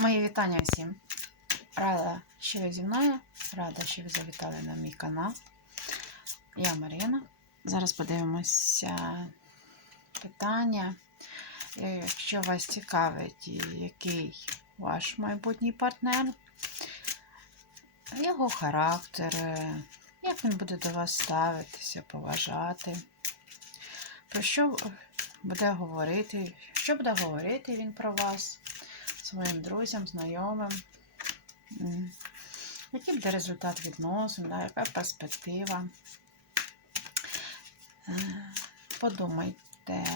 Мої вітання всім. Рада, що ви зі мною. Рада, що ви завітали на мій канал. Я Марина. Зараз подивимося питання. Е, Якщо вас цікавить, який ваш майбутній партнер, його характер, е, як він буде до вас ставитися, поважати, про що буде говорити, що буде говорити він про вас своїм друзям, знайомим. Який буде результат відносин, да, яка перспектива. Е, Подумайте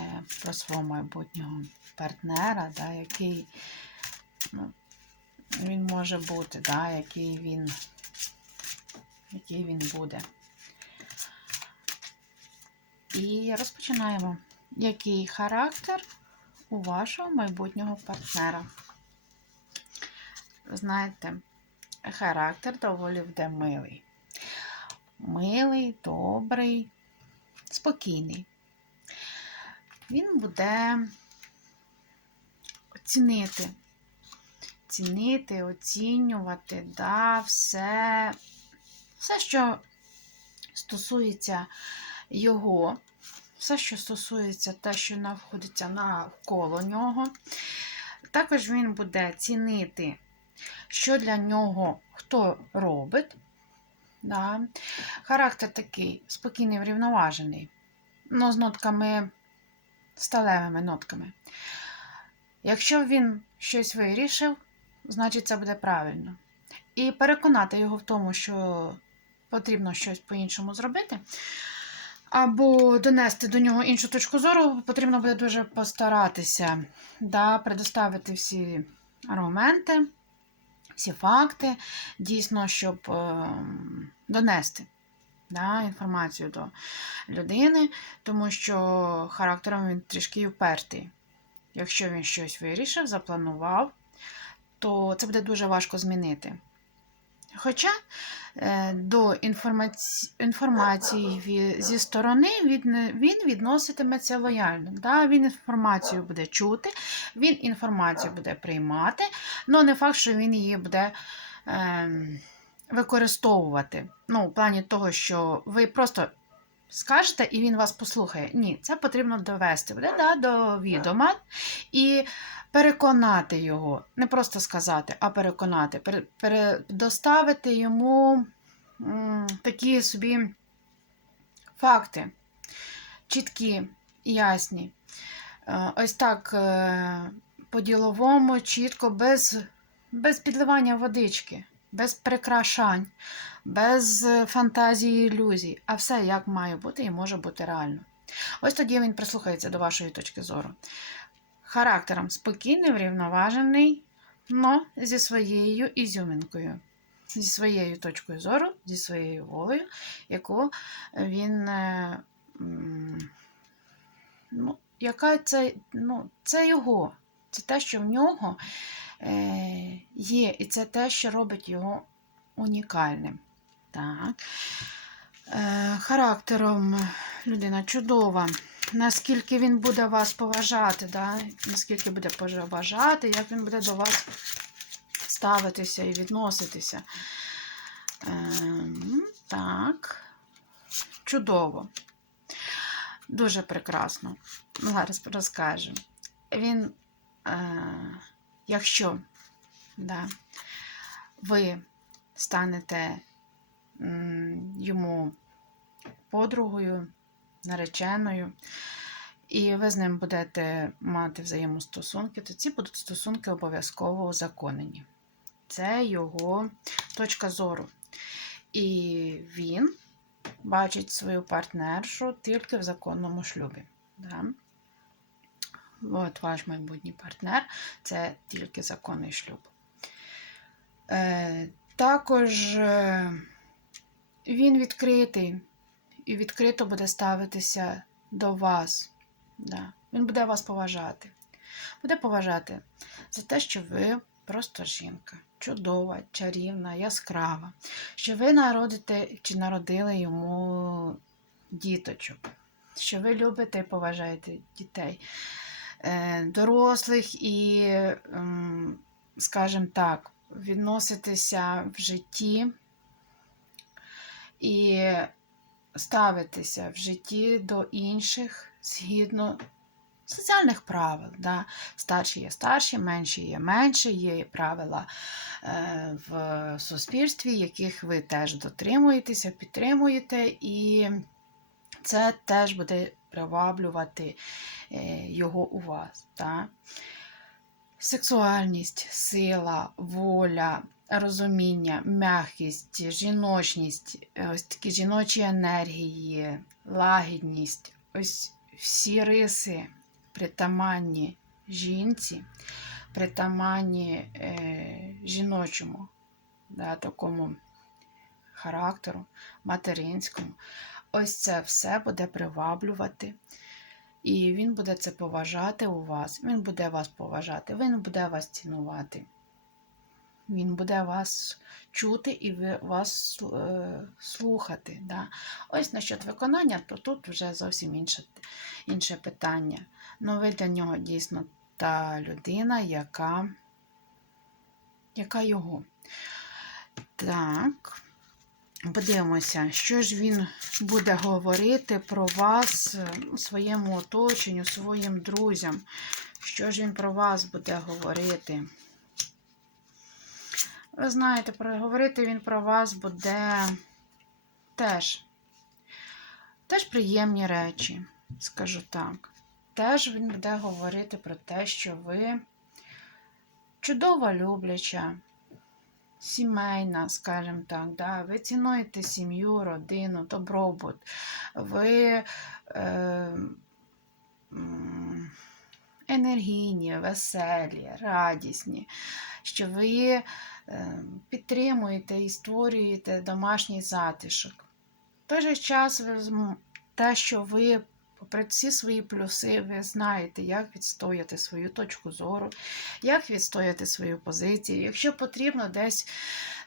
про свого майбутнього партнера, да, який ну, він може бути, да, який він, який він буде. І розпочинаємо. Який характер у вашого майбутнього партнера? Знаєте, характер доволі буде милий. Милий, добрий, спокійний. Він буде оцінити, цінити, оцінювати, да, все, все, що стосується його, все, що стосується те, що знаходиться навколо нього. Також він буде цінити, що для нього хто робить. Да. Характер такий спокійний, врівноважений, але з нотками, сталевими нотками. Якщо він щось вирішив, значить це буде правильно. І переконати його в тому, що потрібно щось по-іншому зробити, або донести до нього іншу точку зору, потрібно буде дуже постаратися, да, предоставити всі аргументи, всі факти, дійсно, щоб е, донести да, інформацію до людини, тому що характером він трішки впертий. Якщо він щось вирішив, запланував, то це буде дуже важко змінити. Хоча е, до інформаці... інформації зі сторони він, відноситиметься лояльно. Да? Він інформацію буде чути, він інформацію буде приймати, але не факт, що він її буде е, використовувати. Ну, в плані того, що ви просто скажете і він вас послухає. Ні, це потрібно довести буде, да, до відома і переконати його. Не просто сказати, а переконати, пере, пере, доставити йому м, такі собі факти, чіткі, ясні. Е, Ось так е, по-діловому, чітко, без, без підливання водички, без прикрашань, без е, фантазії ілюзій, а все як має бути і може бути реально. Ось тоді він прислухається до вашої точки зору. Характером спокійний, врівноважений, но зі своєю ізюминкою, зі своєю точкою зору, зі своєю волею, яку він. е, Ну, яка це, ну, це його. Це те, що в нього є, і це те, що робить його унікальним. Так. Е, характером людина чудова. Наскільки він буде вас поважати, да? наскільки буде поважати, як він буде до вас ставитися і відноситися. Ем, так. Чудово. Дуже прекрасно. Ну, Зараз розкажу. Він, е, якщо да, ви станете йому подругою, нареченою, і ви з ним будете мати взаємостосунки, то ці будуть стосунки обов'язково узаконені. Це його точка зору. І він бачить свою партнершу тільки в законному шлюбі. Да? От ваш майбутній партнер це тільки законний шлюб. Е, також е, він відкритий і відкрито буде ставитися до вас. Да. Він буде вас поважати. Буде поважати за те, що ви просто жінка, чудова, чарівна, яскрава, що ви народите чи народили йому діточок, що ви любите і поважаєте дітей, дорослих і ем, скажімо так, відноситися в житті і ставитися в житті до інших згідно соціальних правил. Да? Старші є старші, менші є менші, є правила е, в суспільстві, яких ви теж дотримуєтеся, підтримуєте, і це теж буде приваблювати е, його у вас. Да? Сексуальність, сила, воля, розуміння, м'якість, жіночність, е, ось такі жіночі енергії, лагідність, ось всі риси притаманні жінці, притаманні е, жіночому, да, такому характеру, материнському. Ось це все буде приваблювати. І він буде це поважати у вас, він буде вас поважати, він буде вас цінувати. Він буде вас чути і вас е, слухати. Да. Ось насчет виконання, то тут вже зовсім інше, інше питання. Ну, ви для нього дійсно та людина, яка, яка його. Так. Подивимося, що ж він буде говорити про вас е, своєму оточенню, своїм друзям. Що ж він про вас буде говорити? Ви знаєте, говорити він про вас буде теж. Теж приємні речі, скажу так. Теж він буде говорити про те, що ви чудова любляча, сімейна, скажімо так, да? ви цінуєте сім'ю, родину, добробут, ви е, енергійні, веселі, радісні, що ви е, підтримуєте і створюєте домашній затишок. В той же час те, що ви, попри всі свої плюси, ви знаєте, як відстояти свою точку зору, як відстояти свою позицію. Якщо потрібно десь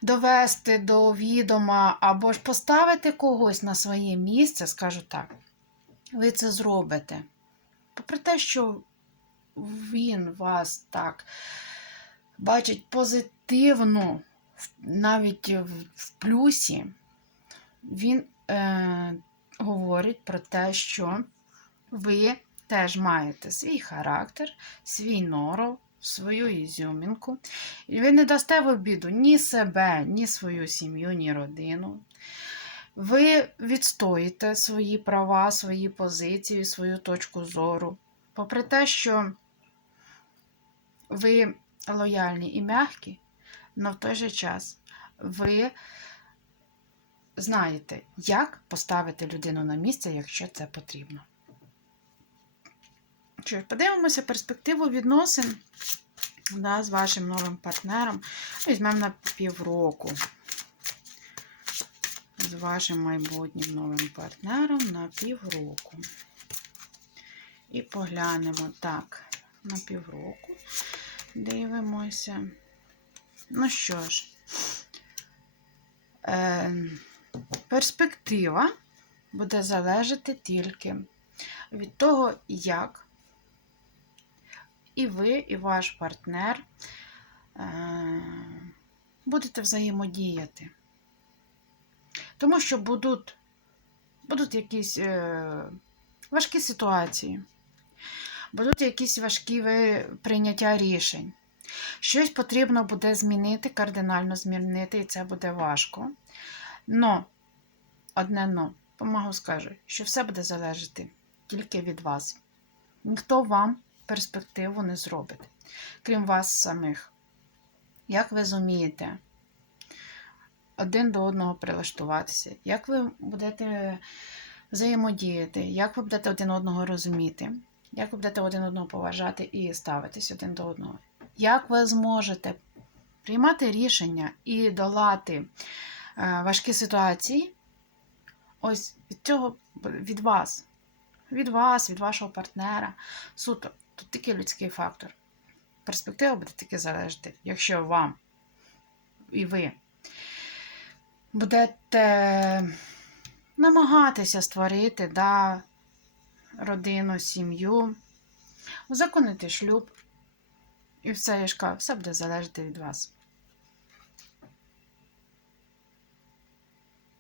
довести до відома або ж поставити когось на своє місце, скажу так, ви це зробите. Попри те, що він вас так бачить позитивно, навіть в- плюсі, він е, говорить про те, що ви теж маєте свій характер, свій норов, свою ізюмінку. І ви не дасте в обіду ні себе, ні свою сім'ю, ні родину. Ви відстоїте свої права, свої позиції, свою точку зору. Попри те, що ви лояльні і м'які, але в той же час ви знаєте, як поставити людину на місце, якщо це потрібно. Що подивимося перспективу відносин да, з вашим новим партнером. Візьмемо на півроку. З вашим майбутнім новим партнером на півроку. І поглянемо так, на півроку. Дивимося. Ну що ж, е, перспектива буде залежати тільки від того, як і ви, і ваш партнер е, будете взаємодіяти. Тому що будуть, будуть якісь е, важкі ситуації, будуть якісь важкі прийняття рішень. Щось потрібно буде змінити, кардинально змінити, і це буде важко. Но, одне но, помагу скажу, що все буде залежати тільки від вас. Ніхто вам перспективу не зробить, крім вас самих. Як ви зумієте один до одного прилаштуватися? Як ви будете взаємодіяти? Як ви будете один одного розуміти? Як ви будете один одного поважати і ставитись один до одного? Як ви зможете приймати рішення і долати е, важкі ситуації? Ось від цього від вас, від вас, від вашого партнера. Суто, тут тільки людський фактор. Перспектива буде тільки залежати, якщо вам і ви будете намагатися створити да, родину, сім'ю, узаконити шлюб. І все, яшка, все буде залежати від вас.